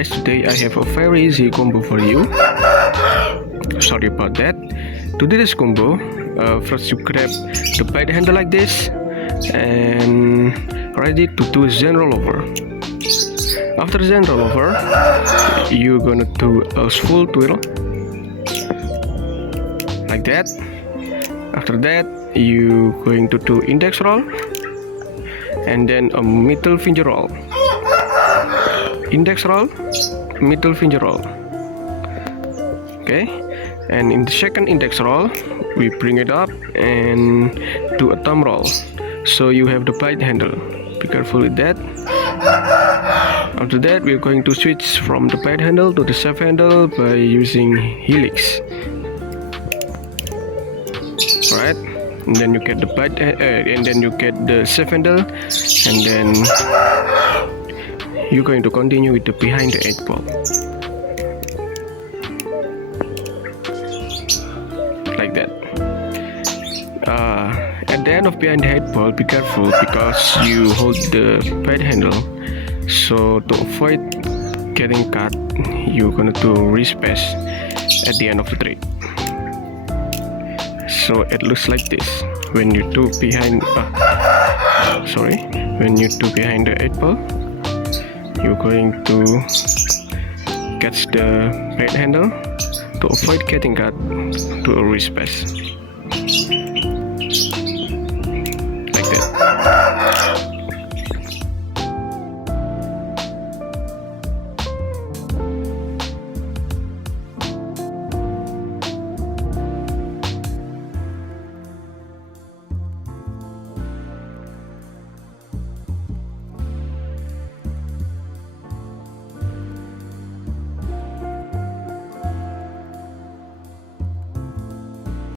guys, today I have a very easy combo for you. Sorry about that. To do this combo, first you grab the bite handle like this and ready to do Zen rollover. After Zen rollover, you're gonna do a full twirl like that. After that, you're going to do index roll and then a middle finger roll. Index roll, middle finger roll. Okay, and in the second index roll, we bring it up and do a thumb roll. So you have the bite handle. Be careful with that. After that, we're going to switch from the bite handle to the shaft handle by using helix. Alright, and then you get the bite, and then you get the shaft handle, and then you're going to continue with the behind the 8 ball. Like that. At the end of behind the 8 ball, be careful because you hold the bite handle. So to avoid getting cut, you're gonna do wrist pass at the end of the trick. So it looks like this. When you do behind, when you do behind the 8 ball, you're going to catch the right handle to avoid getting cut to a wrist pass.